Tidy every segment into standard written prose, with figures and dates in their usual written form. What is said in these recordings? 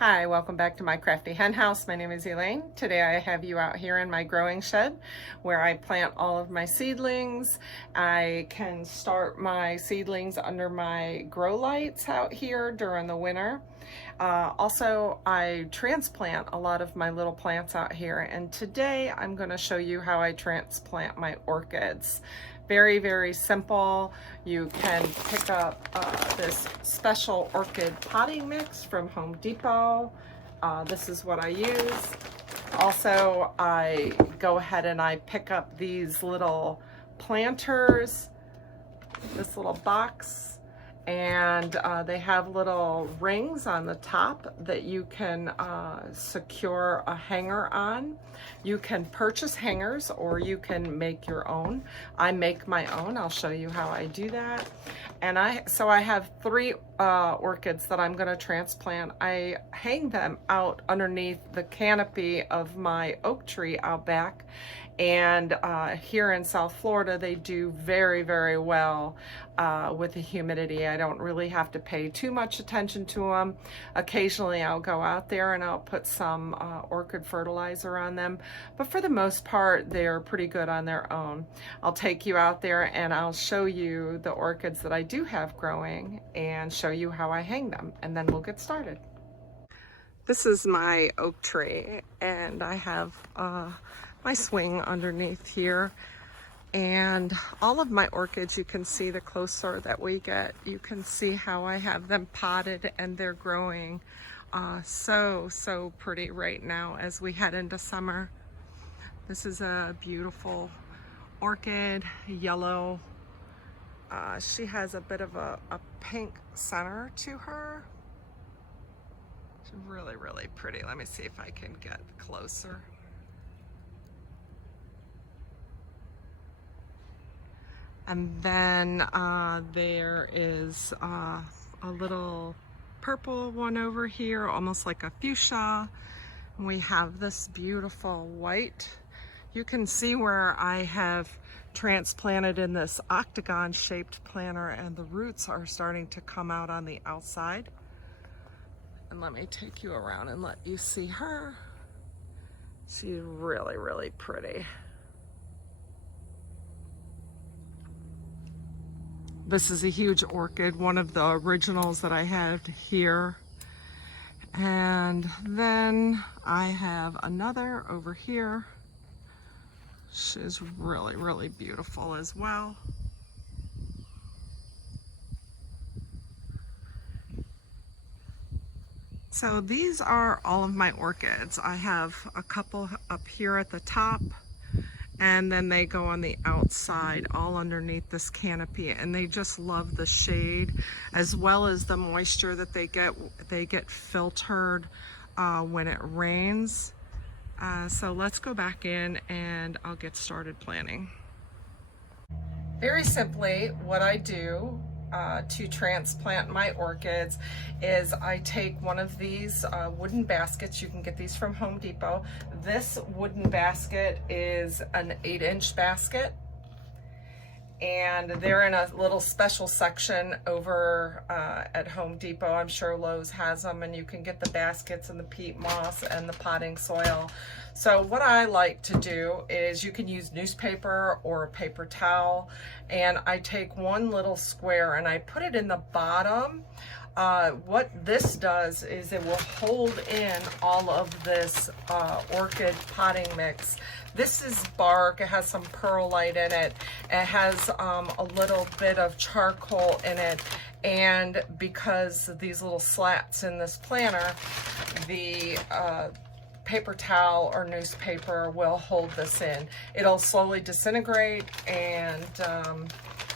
Hi, welcome back to my crafty hen house. My name is Elaine. Today I have you out here in my growing shed where I plant all of my seedlings. I can start my seedlings under my grow lights out here during the winter. Also, I transplant a lot of my little plants out here, and today I'm going to show you how I transplant my orchids. Very, very simple. You can pick up this special orchid potting mix from Home Depot. This is what I use. Also, I go ahead and I pick up these little planters, this little box, and they have little rings on the top that you can secure a hanger on. You can purchase hangers or you can make your own. I make my own. I'll show you how I do that. And I have three orchids that I'm going to transplant. I hang them out underneath the canopy of my oak tree out back. And here in South Florida, they do very, very well with the humidity. I don't really have to pay too much attention to them. Occasionally I'll go out there and I'll put some orchid fertilizer on them, but for the most part they're pretty good on their own. I'll take you out there and I'll show you the orchids that I do have growing and show you how I hang them, and then we'll get started. This is my oak tree, and I have my swing underneath here, and all of my orchids, you can see the closer that we get, you can see how I have them potted and they're growing so pretty right now as we head into summer. This is a beautiful orchid, yellow. She has a bit of a pink center to her. She's really, really pretty. Let me see if I can get closer. And then there is a little purple one over here, almost like a fuchsia. And we have this beautiful white. You can see where I have transplanted in this octagon shaped planter, and the roots are starting to come out on the outside. And let me take you around and let you see her. She's really, really pretty. This is a huge orchid, one of the originals that I had here. And then I have another over here. She's really, really beautiful as well. So these are all of my orchids. I have a couple up here at the top, and then they go on the outside all underneath this canopy, and they just love the shade as well as the moisture that they get filtered when it rains. So let's go back in and I'll get started planting. Very simply, what I do to transplant my orchids is I take one of these wooden baskets. You can get these from Home Depot. This wooden basket is an 8-inch basket, and they're in a little special section over at Home Depot. I'm sure Lowe's has them, and you can get the baskets and the peat moss and the potting soil. So what I like to do is you can use newspaper or a paper towel, and I take one little square and I put it in the bottom. What this does is it will hold in all of this orchid potting mix. This is bark. It has some perlite in it. It has a little bit of charcoal in it, and because of these little slats in this planter, the paper towel or newspaper will hold this in. It'll slowly disintegrate, and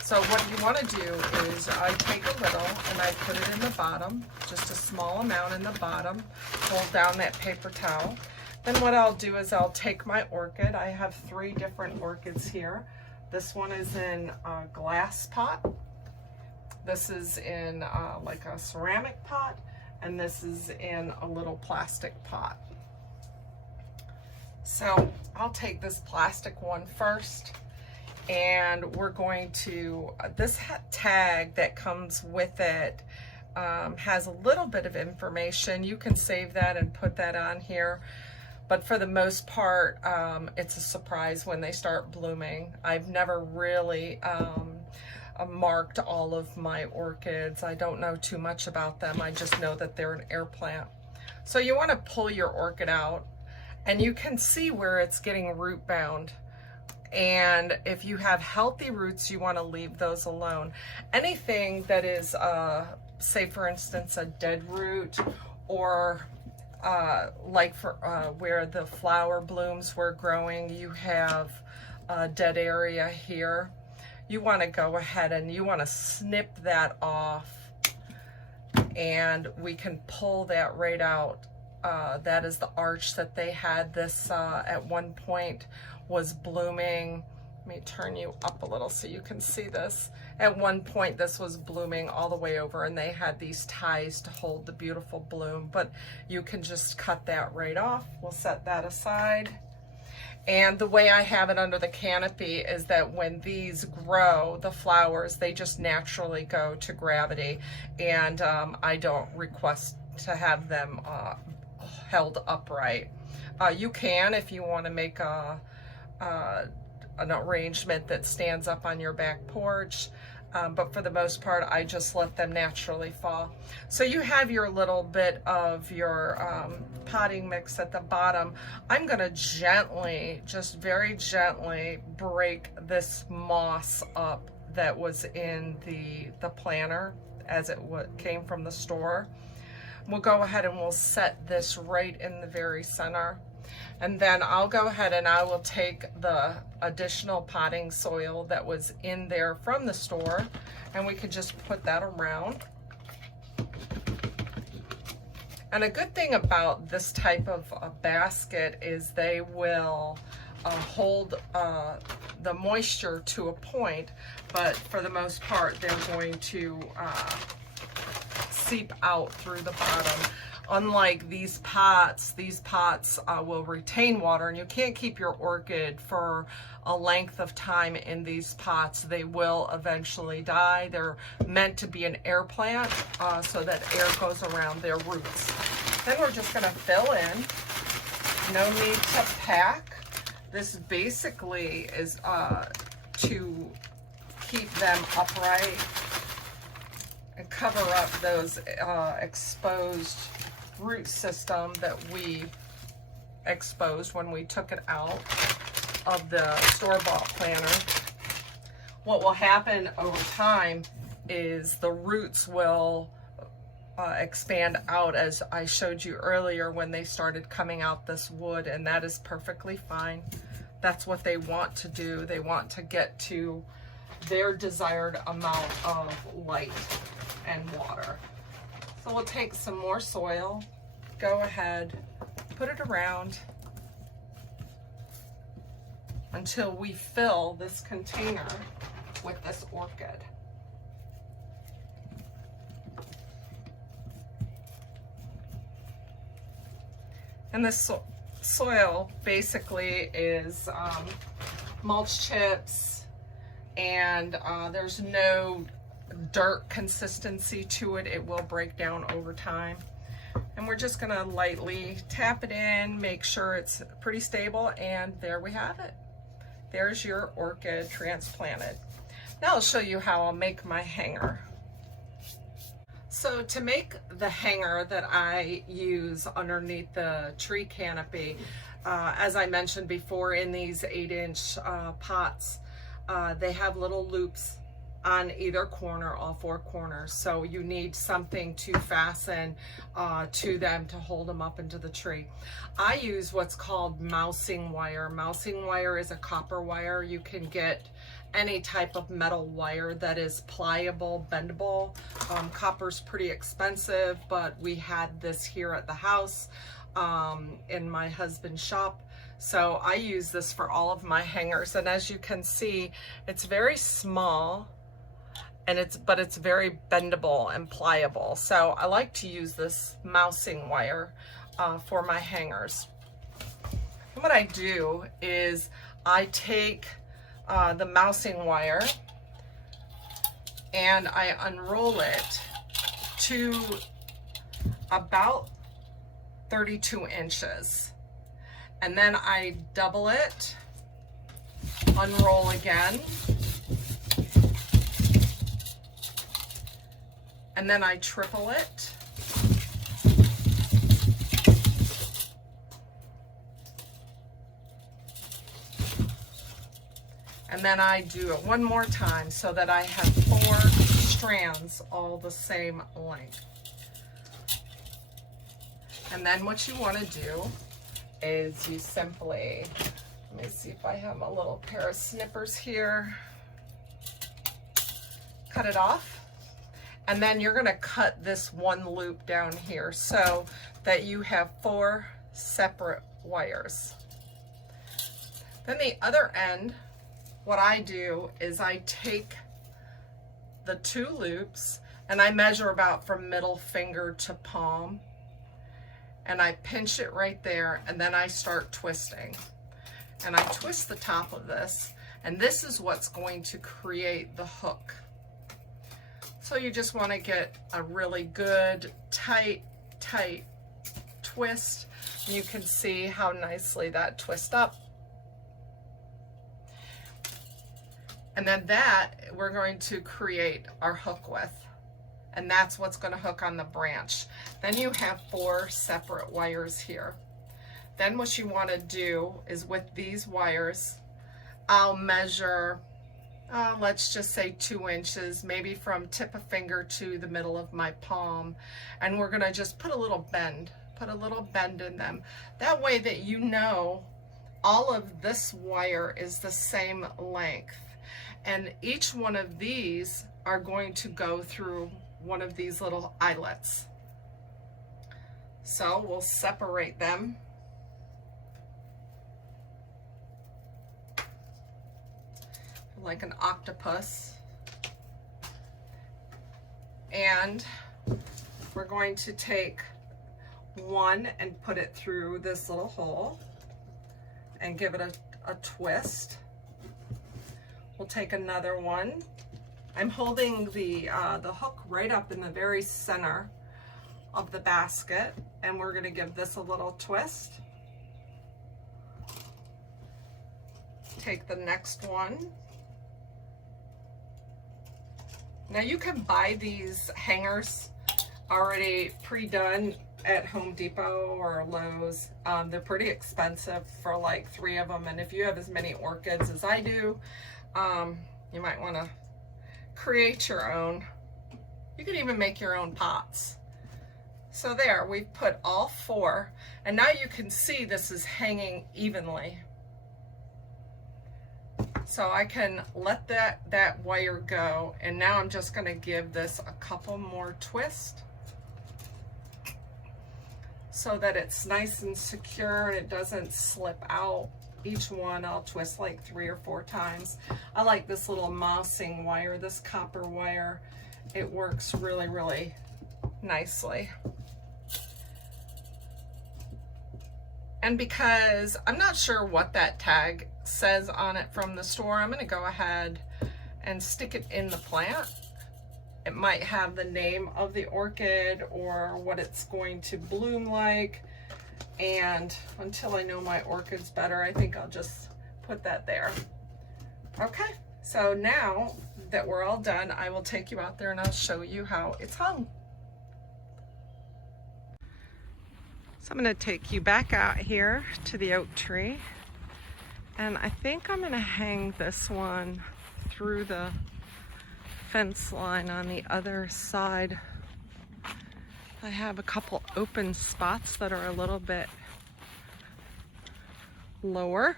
so what you want to do is I take a little and I put it in the bottom, just a small amount in the bottom, hold down that paper towel. Then what I'll do is I'll take my orchid. I have 3 different orchids here. This one is in a glass pot. This is in like a ceramic pot, and this is in a little plastic pot. So I'll take this plastic one first, and we're going to, this tag that comes with it has a little bit of information. You can save that and put that on here. But for the most part, it's a surprise when they start blooming. I've never really marked all of my orchids. I don't know too much about them. I just know that they're an air plant. So you want to pull your orchid out, and you can see where it's getting root bound. And if you have healthy roots, you want to leave those alone. Anything that is, say for instance, a dead root, or like for where the flower blooms were growing, you have a dead area here. You want to go ahead and you want to snip that off, and we can pull that right out. That is the arch that they had. This at one point was blooming. Let me turn you up a little so you can see this. At one point this was blooming all the way over, and they had these ties to hold the beautiful bloom, but you can just cut that right off. We'll set that aside. And the way I have it under the canopy is that when these grow, the flowers, they just naturally go to gravity, and I don't request to have them held upright. You can, if you want to make an arrangement that stands up on your back porch, but for the most part, I just let them naturally fall. So you have your little bit of your potting mix at the bottom. I'm going to gently, just very gently, break this moss up that was in the planter as it came from the store. We'll go ahead and we'll set this right in the very center. And then I'll go ahead and I will take the additional potting soil that was in there from the store, and we can just put that around. And a good thing about this type of a basket is they will hold the moisture to a point, but for the most part, they're going to seep out through the bottom. Unlike these pots will retain water, and you can't keep your orchid for a length of time in these pots. They will eventually die. They're meant to be an air plant, so that air goes around their roots. Then we're just gonna fill in. No need to pack. This basically is to keep them upright and cover up those exposed root system that we exposed when we took it out of the store-bought planter. What will happen over time is the roots will expand out, as I showed you earlier when they started coming out this wood, and that is perfectly fine. That's what they want to do. They want to get to their desired amount of light and water. So we'll take some more soil, go ahead, put it around until we fill this container with this orchid. And this soil basically is mulch chips, and there's no dirt consistency to it. It will break down over time. And we're just gonna lightly tap it in, make sure it's pretty stable, and there we have it. There's your orchid transplanted. Now I'll show you how I'll make my hanger. So to make the hanger that I use underneath the tree canopy, as I mentioned before, in these 8-inch pots, they have little loops on either corner, all 4 corners. So you need something to fasten to them to hold them up into the tree. I use what's called mousing wire. Mousing wire is a copper wire. You can get any type of metal wire that is pliable, bendable. Copper's pretty expensive, but we had this here at the house in my husband's shop. So I use this for all of my hangers, and as you can see, it's very small, and but it's very bendable and pliable. So I like to use this mousing wire for my hangers. And what I do is I take the mousing wire and I unroll it to about 32 inches. And then I double it, unroll again, and then I triple it. And then I do it one more time so that I have 4 strands all the same length. And then what you want to do is you simply, let me see if I have a little pair of snippers here, cut it off. And then you're going to cut this one loop down here so that you have 4 separate wires. Then the other end, what I do is I take the 2 loops and I measure about from middle finger to palm, and I pinch it right there, and then I start twisting. And I twist the top of this, and this is what's going to create the hook. So you just want to get a really good tight twist. And you can see how nicely that twists up. And then that we're going to create our hook with. And that's what's going to hook on the branch. Then you have 4 separate wires here. Then what you want to do is with these wires, I'll measure, let's just say 2 inches, maybe from tip of finger to the middle of my palm. And we're going to just put a little bend in them. That way that you know all of this wire is the same length. And each one of these are going to go through one of these little eyelets. So we'll separate them. Like an octopus. And we're going to take one and put it through this little hole and give it a twist. We'll take another one. I'm holding the hook right up in the very center of the basket, and we're going to give this a little twist. Take the next one. Now you can buy these hangers already pre-done at Home Depot or Lowe's. They're pretty expensive for like 3 of them, and if you have as many orchids as I do, you might want to create your own. You can even make your own pots. So there, we've put all 4, and now you can see this is hanging evenly. So I can let that wire go, and now I'm just going to give this a couple more twists so that it's nice and secure and it doesn't slip out. Each one I'll twist like 3 or 4 times. I like this little mossing wire, this copper wire. It works really, really nicely. And because I'm not sure what that tag says on it from the store, I'm going to go ahead and stick it in the plant. It might have the name of the orchid or what it's going to bloom like. And until I know my orchids better, I think I'll just put that there. Okay, so now that we're all done, I will take you out there and I'll show you how it's hung. So I'm going to take you back out here to the oak tree, and I think I'm going to hang this one through the fence line on the other side. I have a couple open spots that are a little bit lower.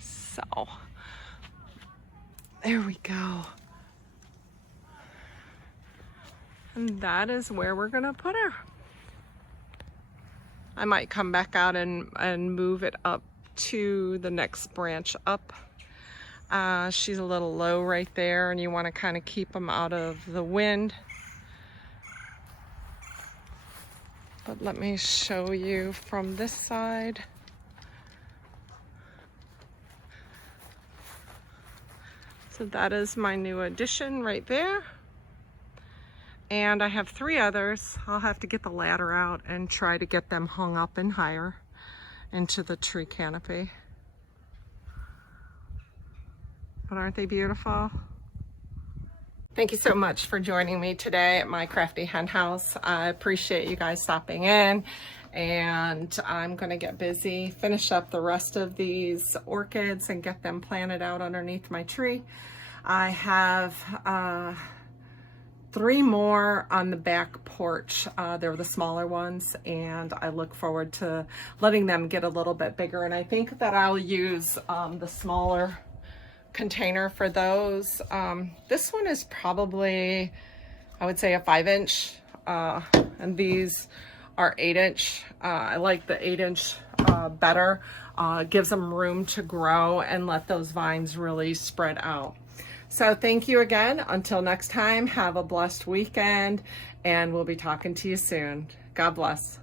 So there we go. And that is where we're gonna put her. I might come back out and move it up to the next branch up. She's a little low right there, and you want to kind of keep them out of the wind. But let me show you from this side. So that is my new addition right there. And I have 3 others. I'll have to get the ladder out and try to get them hung up and higher into the tree canopy. But aren't they beautiful? Thank you so much for joining me today at my crafty hen house. I appreciate you guys stopping in, and I'm going to get busy, finish up the rest of these orchids and get them planted out underneath my tree. I have 3 more on the back porch. They're the smaller ones, and I look forward to letting them get a little bit bigger. And I think that I'll use the smaller container for those. This one is probably, I would say, a 5-inch, and these are 8-inch. I like the 8-inch better. Gives them room to grow and let those vines really spread out. So thank you again. Until next time, have a blessed weekend, and we'll be talking to you soon. God bless.